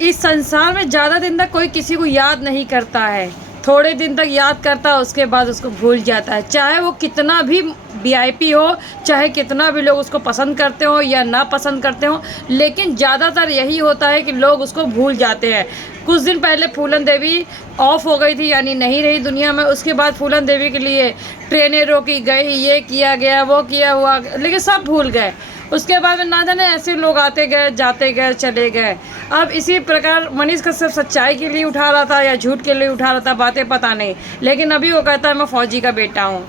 इस संसार में ज़्यादा दिन तक कोई किसी को याद नहीं करता है, थोड़े दिन तक याद करता है, उसके बाद उसको भूल जाता है। चाहे वो कितना भी वीआईपी हो, चाहे कितना भी लोग उसको पसंद करते हो या ना पसंद करते हो, लेकिन ज़्यादातर यही होता है कि लोग उसको भूल जाते हैं। कुछ दिन पहले फूलन देवी ऑफ हो गई थी, यानी नहीं रही दुनिया में। उसके बाद फूलन देवी के लिए ट्रेनें रोकी गई, ये किया गया, वो किया हुआ, लेकिन सब भूल गए। उसके बाद में ना जाने ऐसे लोग आते गए, जाते गए, चले गए। अब इसी प्रकार मनीष कश्यप सच्चाई के लिए उठा रहा था या झूठ के लिए उठा रहा था, बातें पता नहीं, लेकिन अभी वो कहता है मैं फौजी का बेटा हूँ।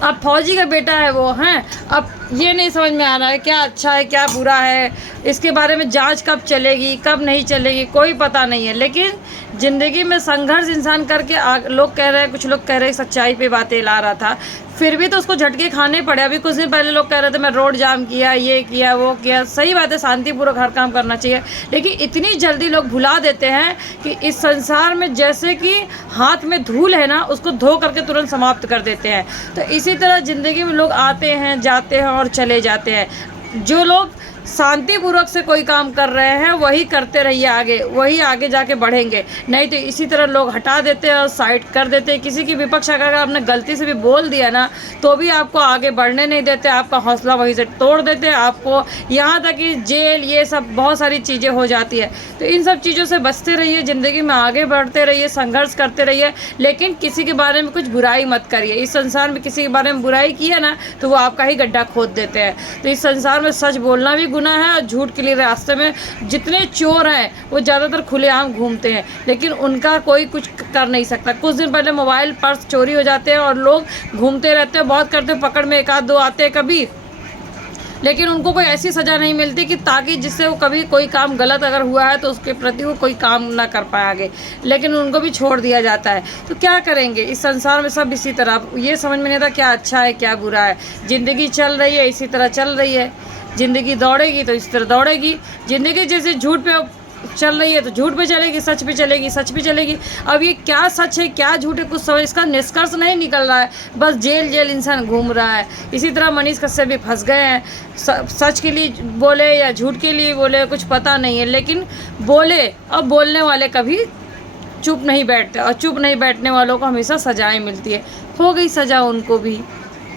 अब फौजी का बेटा है वो, हैं। अब ये नहीं समझ में आ रहा है क्या अच्छा है क्या बुरा है, इसके बारे में जांच कब चलेगी कब नहीं चलेगी कोई पता नहीं है। लेकिन ज़िंदगी में संघर्ष इंसान करके लोग कह रहे हैं, कुछ लोग कह रहे हैं सच्चाई पे बातें ला रहा था, फिर भी तो उसको झटके खाने पड़े। अभी कुछ दिन पहले लोग कह रहे थे मैं रोड जाम किया, ये किया, वो किया। सही बात है, शांतिपूर्वक हर काम करना चाहिए, लेकिन इतनी जल्दी लोग भुला देते हैं कि इस संसार में जैसे कि हाथ में धूल है ना, उसको धो करके तुरंत समाप्त कर देते हैं। तो इसी तरह ज़िंदगी में लोग आते हैं, जाते हैं और चले जाते हैं। जो लोग शांतिपूर्वक से कोई काम कर रहे हैं वही करते रहिए, आगे वही आगे जाके बढ़ेंगे। नहीं तो इसी तरह लोग हटा देते हैं और साइड कर देते हैं। किसी की विपक्ष अगर आपने गलती से भी बोल दिया ना, तो भी आपको आगे बढ़ने नहीं देते, आपका हौसला वहीं से तोड़ देते हैं, आपको यहाँ तक कि जेल, ये सब बहुत सारी चीज़ें हो जाती है। तो इन सब चीज़ों से बचते रहिए, ज़िंदगी में आगे बढ़ते रहिए, संघर्ष करते रहिए, लेकिन किसी के बारे में कुछ बुराई मत करिए। इस संसार में किसी के बारे में बुराई की है ना, तो वो आपका ही गड्ढा खोद देते हैं। तो इस संसार में सच बोलना भी गुनाह है, और झूठ के लिए रास्ते में जितने चोर हैं वो ज़्यादातर खुलेआम घूमते हैं, लेकिन उनका कोई कुछ कर नहीं सकता। कुछ दिन पहले मोबाइल पर्स चोरी हो जाते हैं और लोग घूमते रहते हैं, बहुत करते हैं, पकड़ में एक आध दो आते हैं कभी, लेकिन उनको कोई ऐसी सज़ा नहीं मिलती कि ताकि जिससे वो कभी कोई काम गलत अगर हुआ है तो उसके प्रति वो कोई काम ना कर पाए आगे, लेकिन उनको भी छोड़ दिया जाता है। तो क्या करेंगे, इस संसार में सब इसी तरह, ये समझ में नहीं आता क्या अच्छा है क्या बुरा है। ज़िंदगी चल रही है, इसी तरह चल रही है। ज़िंदगी दौड़ेगी तो इस तरह दौड़ेगी। ज़िंदगी जैसे झूठ पे चल रही है तो झूठ पे चलेगी, सच पे चलेगी, सच पे चलेगी। अब ये क्या सच है क्या झूठ है कुछ समझ, इसका निष्कर्ष नहीं निकल रहा है, बस जेल जेल इंसान घूम रहा है। इसी तरह मनीष कश्यप भी फंस गए हैं, सच के लिए बोले या झूठ के लिए बोले कुछ पता नहीं है, लेकिन बोले और बोलने वाले कभी चुप नहीं बैठते, और चुप नहीं बैठने वालों को हमेशा सजाएं मिलती है। हो गई सज़ा उनको भी।